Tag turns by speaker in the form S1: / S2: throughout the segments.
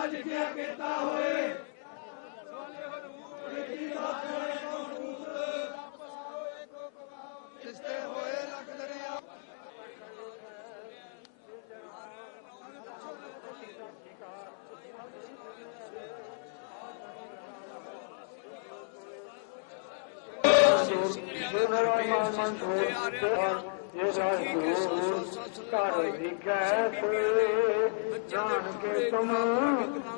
S1: Calle tiene que estar hoy. ਘਰ ਵਿਖੈ ਜਾਣ ਕੇ ਤੁਮ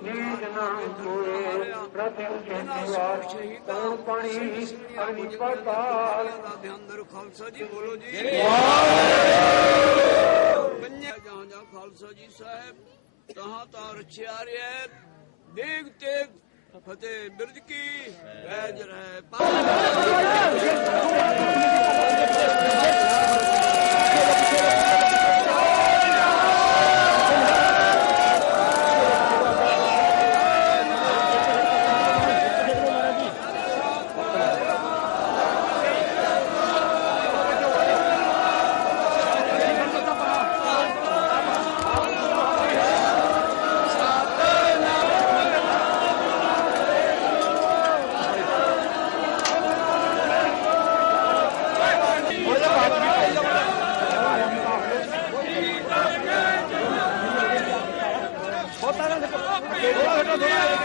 S1: ਨੀਜ ਨਾ ਕੋਏ ਪ੍ਰਤਿਮ ਕੇ ਨਿਵਾਰ ਤਉ ਪਾਣੀ ਅਗਨੀ ਪਤਾਲ
S2: ਦੇ ਅੰਦਰ ਖਾਲਸਾ ਜੀ ਬੋਲੋ ਜੀ ਕੰਨਿਆ ਜਹਾਂ ਜਹਾਂ ਖਾਲਸਾ ਜੀ ਸਾਹਿਬ ਤਹਾਂ ਤਾਂ ਰਚਿਆ ਰਿਹਾ ਦੇਗ ਤੇਗ ਫਤਿਹ ਬਿਰਜ ਕੀ ਵੈਜ ਰਹਿ ਪਾ-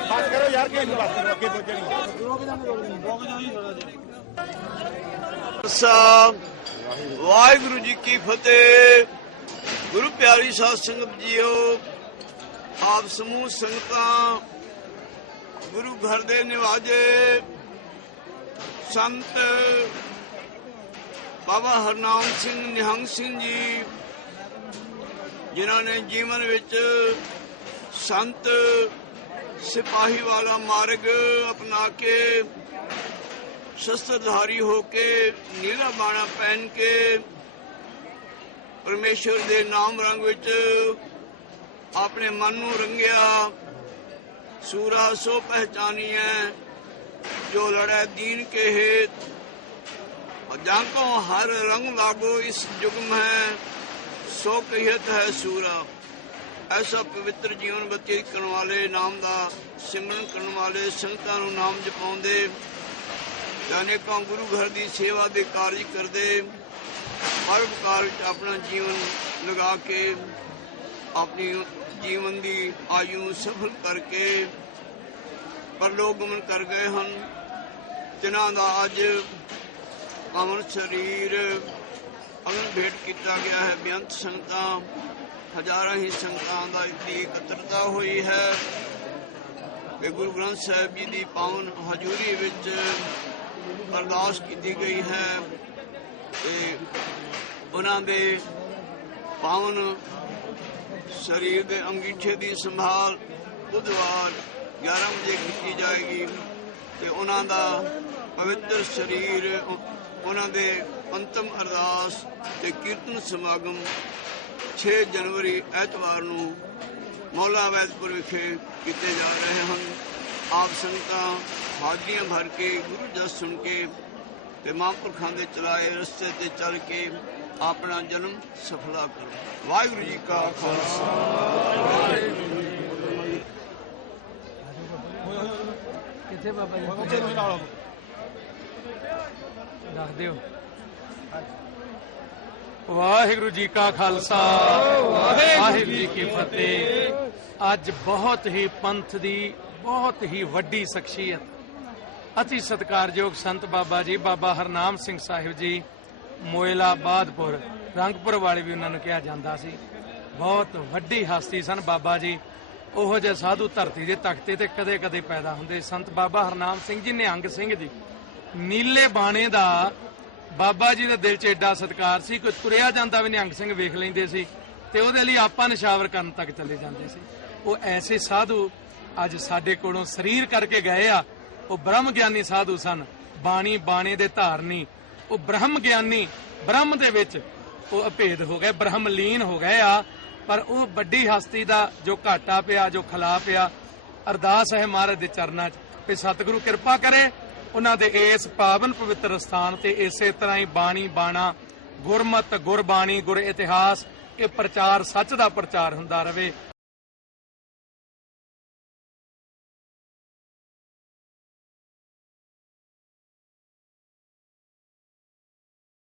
S3: ਬਸ ਕਰੋ ਯਾਰ ਕਿ ਬਸ ਅੱਗੇ ਪਹੁੰਚਣੀ
S2: ਸਾਹਿਬ ਵਾਹਿਗੁਰੂ ਜੀ ਕੀ ਫਤਿਹ। ਗੁਰੂ ਪਿਆਰੀ ਸਾਧ ਸੰਗਤ ਜੀਓ, ਆਪ ਸਮੂਹ ਸੰਗਤਾਂ, ਗੁਰੂ ਘਰ ਦੇ ਨਿਵਾਜੇ, ਸੰਤ ਬਾਬਾ ਹਰਨਾਮ ਸਿੰਘ ਨਿਹੰਗ ਸਿੰਘ ਜੀ, ਜਿਨ੍ਹਾਂ ਨੇ ਜੀਵਨ ਵਿੱਚ ਸੰਤ ਸਿਪਾਹੀ ਵਾਲਾ ਮਾਰਗ ਅਪਣਾ ਕੇ ਸ਼ਸਤਰਧਾਰੀ ਹੋ ਕੇ ਨੀਲਾ ਬਾਣਾ ਪਹਿਨ ਕੇ ਪਰਮੇਸ਼ਰ ਦੇ ਨਾਮ ਰੰਗ ਵਿੱਚ ਆਪਣੇ ਮਨ ਨੂੰ ਰੰਗਿਆ। ਸੂਰਾ ਸੋ ਪਹਿਚਾਨੀ ਹੈ ਜੋ ਲੜੈ ਦੀਨ ਕੇ ਹੇਤ। ਜਾਂ ਕੋ ਹਰ ਰੰਗ ਲਾਗੋ ਇਸ ਜੁਗਮ ਹੈ, ਸੋ ਕਹਿਤ ਹੈ ਸੂਰਾ। ਐਸਾ ਪਵਿੱਤਰ ਜੀਵਨ ਬਤੀਤ ਕਰਨ ਵਾਲੇ, ਨਾਮ ਦਾ ਸਿਮਰਨ ਕਰਨ ਵਾਲੇ ਸੰਗਤਾਂ ਨੂੰ ਨਾਮ ਜਪਾਉਂਦੇ ਅਨੇਕਾਂ ਗੁਰੂ ਘਰ ਦੀ ਸੇਵਾ ਦੇ ਕਾਰਜ ਕਰਦੇ ਪਰਉਪਕਾਰ ਵਿੱਚ ਆਪਣਾ ਜੀਵਨ ਲਗਾ ਕੇ, ਆਪਣੀ ਜੀਵਨ ਦੀ ਆਯੂ ਸਫਲ ਕਰਕੇ ਪਰਲੋਕ ਗਮਨ ਕਰ ਗਏ ਹਨ। ਜਿਨ੍ਹਾਂ ਦਾ ਅੱਜ ਅਮਨ ਸਰੀਰ ਅਮਨ ਭੇਟ ਕੀਤਾ ਗਿਆ ਹੈ। ਬੇਅੰਤ ਸੰਗਤਾਂ, ਹਜ਼ਾਰਾਂ ਹੀ ਸੰਗਤਾਂ ਦਾ ਇੱਥੇ ਇਕੱਤਰਤਾ ਹੋਈ ਹੈ। ਕਿ ਗੁਰੂ ਗ੍ਰੰਥ ਸਾਹਿਬ ਜੀ ਦੀ ਪਾਵਨ ਹਜ਼ੂਰੀ ਵਿੱਚ ਅਰਦਾਸ ਕੀਤੀ ਗਈ ਹੈ। ਤੇ ਉਹਨਾਂ ਦੇ ਪਾਵਨ ਸਰੀਰ ਦੇ ਅੰਗੀਠੇ ਦੀ ਸੰਭਾਲ ਬੁੱਧਵਾਰ 11 ਵਜੇ ਕੀਤੀ ਜਾਏਗੀ। ਤੇ ਉਹਨਾਂ ਦਾ ਪਵਿੱਤਰ ਸਰੀਰ ਉਹਨਾਂ ਦੇ ਅੰਤਮ ਅਰਦਾਸ ਤੇ ਕੀਰਤਨ ਸਮਾਗਮ 6 ਜਨਵਰੀ ਐਤਵਾਰ ਨੂੰ ਮੌਲਾ ਵੈਦਪੁਰ ਵਿਖੇ ਕੀਤੇ ਜਾ ਰਹੇ ਹਨ। ਆਪ ਸੰਗਤਾਂ ਹਾਜ਼ਰੀਆਂ ਭਰ ਕੇ ਗੁਰੂ ਜਸ ਸੁਣ ਕੇ ਤੇ ਮਹਾਂਪੁਰਖਾਂ ਦੇ ਚਲਾਏ ਰਸਤੇ ਤੇ ਚੱਲ ਕੇ ਆਪਣਾ ਜਨਮ ਸਫਲਾ ਕਰੋ। ਵਾਹਿਗੁਰੂ ਜੀ ਕਾ ਖਾਲਸਾ।
S4: ਕਿੱਥੇ ਬਾਬਾ ਜੀ? ਦੱਸ ਦਿਓ। ਵਾਹਿਗੁਰੂ ਜੀ ਕਾ ਖਾਲਸਾ, ਵਾਹਿਗੁਰੂ ਜੀ ਕੀ ਫਤਿਹ। ਅੱਜ ਬਹੁਤ ਹੀ ਪੰਥ ਦੀ ਬਹੁਤ ਹੀ ਵੱਡੀ ਸ਼ਖਸੀਅਤ। ਅਤੀ ਸਤਿਕਾਰਯੋਗ ਸੰਤ ਬਾਬਾ ਜੀ, ਬਾਬਾ ਹਰਨਾਮ ਸਿੰਘ ਸਾਹਿਬ ਜੀ ਮੋਇਲਾ ਬਾਦਪੁਰ ਰੰਗਪੁਰ ਵਾਲੇ ਵੀ ਉਹਨਾਂ ਨੂੰ ਕਿਹਾ ਜਾਂਦਾ ਸੀ। ਬਹੁਤ ਵੱਡੀ ਹਸਤੀ ਸਨ ਬਾਬਾ ਜੀ। ਉਹੋ ਜਿਹੇ ਸਾਧੂ ਧਰਤੀ ਦੇ ਤਖਤੇ ਤੇ ਕਦੇ-ਕਦੇ ਪੈਦਾ ਹੁੰਦੇ। ਸੰਤ ਬਾਬਾ ਹਰਨਾਮ ਸਿੰਘ ਜੀ ਨਿਹੰਗ ਸਿੰਘ ਜੀ ਨੀਲੇ ਬਾਣੇ ਦਾ ਬਾਬਾ ਜੀ ਦੇ ਦਿਲ 'ਚ ਐਡਾ ਸਤਿਕਾਰ ਸੀ, ਕੋਈ ਤੁਰਿਆ ਜਾਂਦਾ ਵੀ ਨਿਹੰਗ ਸਿੰਘ ਵੇਖ ਲੈਂਦੇ ਸੀ ਤੇ ਉਹਦੇ ਲਈ ਆਪਾਂ ਨਿਸ਼ਾਵਰ ਕਰਨ ਤੱਕ ਚਲੇ ਜਾਂਦੇ ਸੀ। ਉਹ ਐਸੇ ਸਾਧੂ ਅੱਜ ਸਾਡੇ ਕੋਲੋਂ ਸਰੀਰ ਕਰਕੇ ਗਏ ਆ। ਉਹ ਬ੍ਰਹਮ ਗਿਆਨੀ ਸਾਧੂ ਸਨ। ਬਾਣੀ ਬਾਣੇ ਦੇ ਧਾਰਨੀ ਉਹ ਬ੍ਰਹਮ ਗਿਆਨੀ, ਬ੍ਰਹਮ ਦੇ ਵਿੱਚ ਉਹ ਅਭੇਦ ਹੋ ਗਏ ਬ੍ਰਹਮ ਲੀਨ ਹੋ ਗਏ ਆ। ਪਰ ਉਹ ਵੱਡੀ ਹਸਤੀ ਦਾ ਜੋ ਘਾਟਾ ਪਿਆ, ਜੋ ਖਲਾ ਪਿਆ, ਅਰਦਾਸ ਹੈ ਮਹਾਰਾਜ ਦੇ ਚਰਨਾਂ 'ਚ ਕਿ ਸਤਿਗੁਰੂ ਕਿਰਪਾ ਕਰੇ ਉਹਨਾਂ ਦੇ ਇਸ ਪਾਵਨ ਪਵਿੱਤਰ ਸਥਾਨ ਤੇ ਇਸੇ ਤਰ੍ਹਾਂ ਹੀ ਬਾਣੀ, ਬਾਣਾ, ਗੁਰਮਤ, ਗੁਰਬਾਣੀ, ਗੁਰ ਇਤਿਹਾਸ ਇਹ ਪ੍ਰਚਾਰ, ਸੱਚ ਦਾ ਪ੍ਰਚਾਰ ਹੁੰਦਾ ਰਹੇ